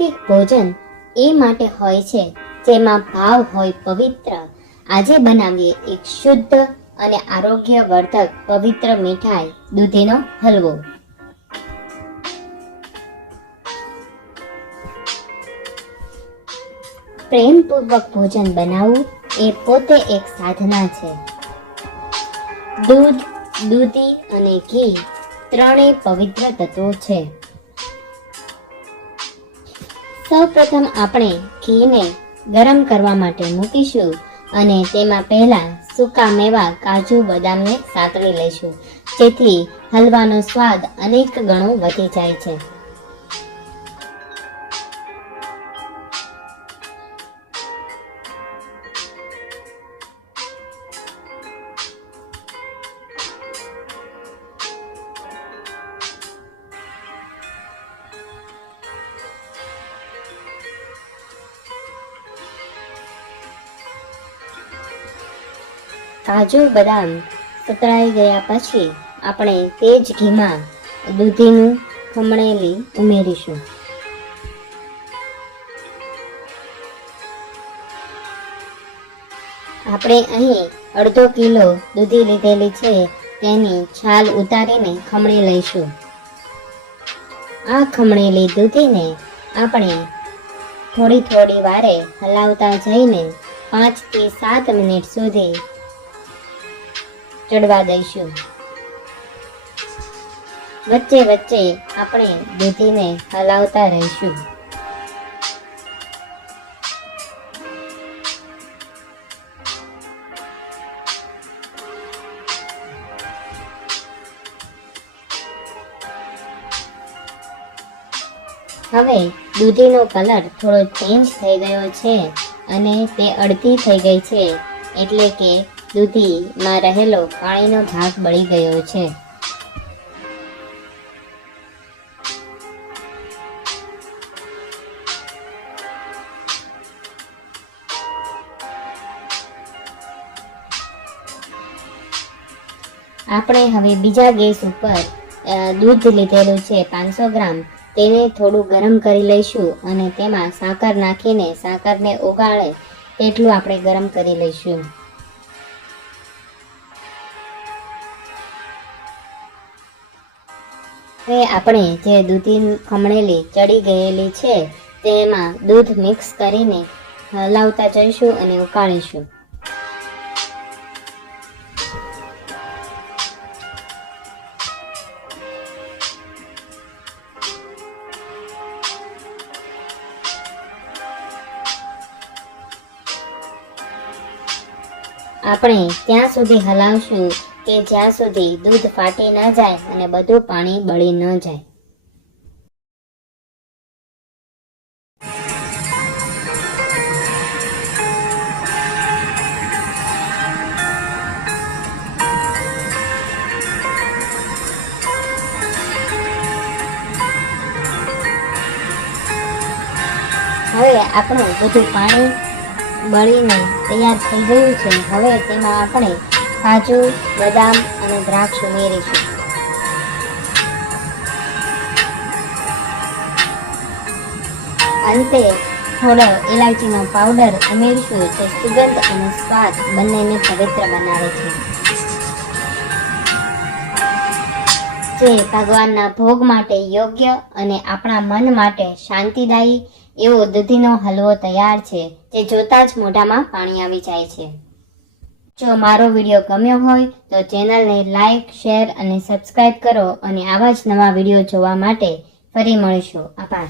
સાત્વિક ભોજન એ માટે હોય છે જેમાં ભાવ હોય પવિત્ર. આજે બનાવીએ એક શુદ્ધ અને આરોગ્યવર્ધક પવિત્ર મીઠાઈ દૂધીનો હલવો. પ્રેમપૂર્વક ભોજન બનાવવું એ પોતે એક સાધના છે. દૂધ, દૂધી અને ઘી ત્રણેય પવિત્ર તત્વો છે. સૌપ્રથમ આપણે ઘીને ગરમ કરવા માટે મૂકીશું અને તેમાં પહેલા સૂકા મેવા કાજુ બદામને સાતળી લઈશું, જેથી હલવાનો સ્વાદ અનેક ગણો વધી જાય છે. કાજુ બદામ સતળાઈ ગયા પછી આપણે તે જ ઘીમાં દૂધીનું ખમણેલી ઉમેરીશું. આપણે અહીં અડધો કિલો દૂધી લીધેલી છે, તેની છાલ ઉતારીને ખમણી લઈશું. આ ખમણેલી દૂધીને આપણે થોડી થોડી વારે હલાવતા જઈને 5 થી 7 મિનિટ સુધી ચડવા દઈશું. વચ્ચે વચ્ચે આપણે દૂધીને હલાવતા રહીશું. હવે દૂધીનો કલર થોડો ચેન્જ થઈ ગયો છે અને તે અડધી થઈ ગઈ છે, એટલે કે દૂધીમાં રહેલો પાણીનો ભાગ બળી ગયો છે. આપણે હવે બીજા ગેસ ઉપર દૂધ લીધેલું છે 500 ગ્રામ, તેને થોડું ગરમ કરી લઈશું અને તેમાં સાકર નાખીને સાકરને ઓગાળે તેટલું આપણે ગરમ કરી લઈશું. હવે આપણે જે દૂધી ખમણેલી ચડી ગયેલી છે તેમાં દૂધ મિક્સ કરીને હલાવતા જઈશું અને ઉકાળીશું. આપણે ત્યાં સુધી હલાવશું કે જ્યાં સુધી દૂધ ફાટી ન જાય અને બધું પાણી બળી ન જાય. હવે આપણું બધું પાણી બળીને તૈયાર થઈ ગયું છે. હવે તેમાં આપણે કાજુ, બદામ અને દ્રાક્ષ ઉમેરીશું. અંતે થોડો ઇલાયચીનો પાવડર ઉમેરીશું, જે સુગંધ અને સ્વાદ બંનેને પવિત્ર બનાવે છે. જે ભગવાનના ભોગ માટે યોગ્ય અને આપણા મન માટે શાંતિદાયી એવો દૂધીનો હલવો તૈયાર છે, જે જોતા જ મોઢામાં પાણી આવી જાય છે. જો મારો વિડીયો ગમ્યો હોય તો ચેનલને લાઈક, શેર અને સબસ્ક્રાઇબ કરો અને આવા જ નવા વિડીયો જોવા માટે ફરી મળીશું. આભાર.